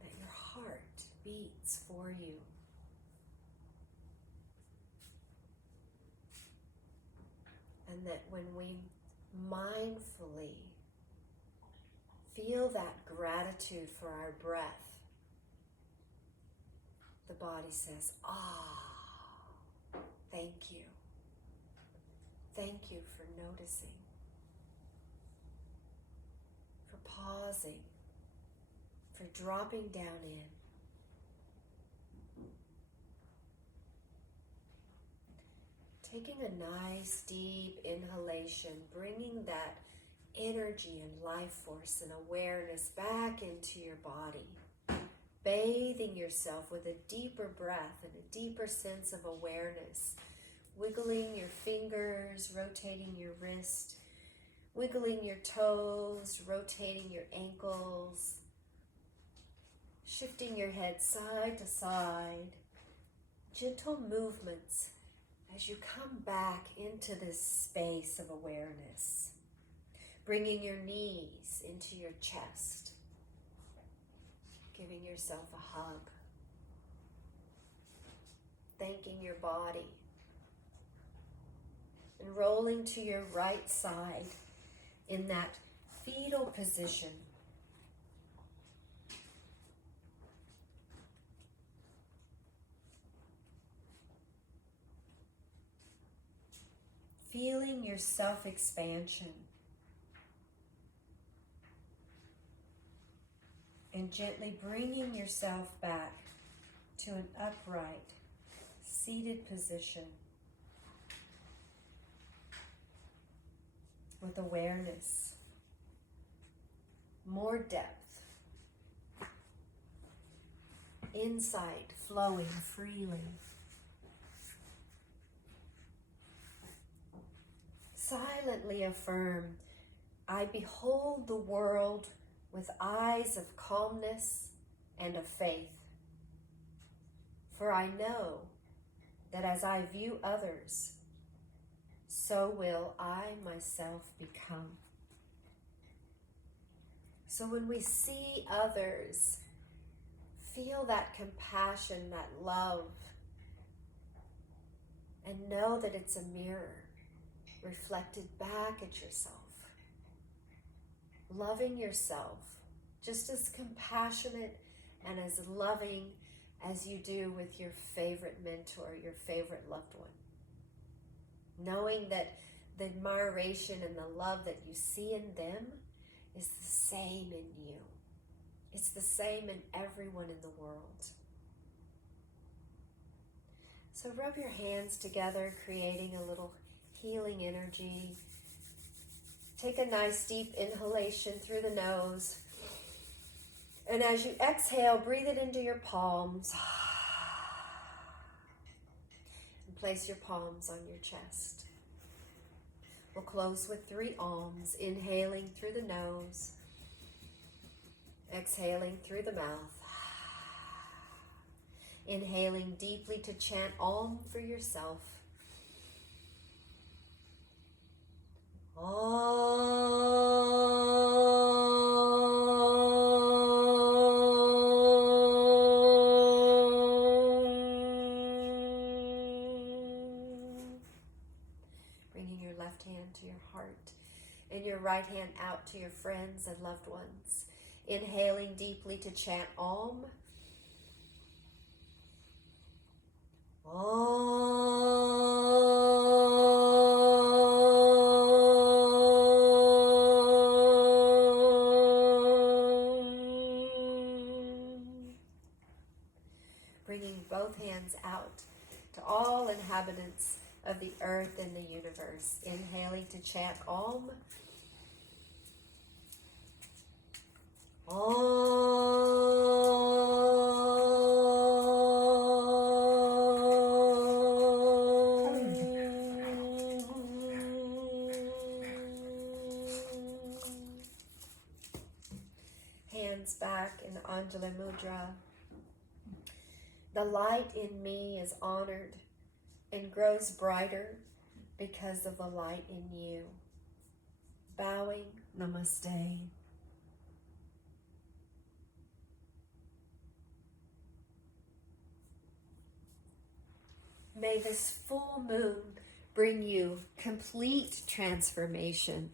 That your heart beats for you. And that when we mindfully feel that gratitude for our breath, the body says, ah, thank you. Thank you for noticing, for pausing, for dropping down in. Taking a nice deep inhalation, bringing that energy and life force and awareness back into your body. Bathing yourself with a deeper breath and a deeper sense of awareness. Wiggling your fingers, rotating your wrist, wiggling your toes, rotating your ankles, shifting your head side to side. Gentle movements as you come back into this space of awareness. Bringing your knees into your chest. Giving yourself a hug. Thanking your body. And rolling to your right side in that fetal position. Feeling your self-expansion. And gently bringing yourself back to an upright, seated position with awareness, more depth, insight flowing freely. Silently affirm, I behold the world with eyes of calmness and of faith. For I know that as I view others, so will I myself become. So when we see others, feel that compassion, that love, and know that it's a mirror reflected back at yourself. Loving yourself, just as compassionate and as loving as you do with your favorite mentor, your favorite loved one. Knowing that the admiration and the love that you see in them is the same in you. It's the same in everyone in the world. So rub your hands together, creating a little healing energy. Take a nice deep inhalation through the nose. And as you exhale, breathe it into your palms. And place your palms on your chest. We'll close with 3 Oms, inhaling through the nose, exhaling through the mouth. Inhaling deeply to chant Om for yourself. Bringing your left hand to your heart and your right hand out to your friends and loved ones. Inhaling deeply to chant Om. Bringing both hands out to all inhabitants of the earth and the universe. Inhaling to chant Om. Hands back in the Anjali Mudra. The light in me is honored and grows brighter because of the light in you. Bowing, namaste. May this full moon bring you complete transformation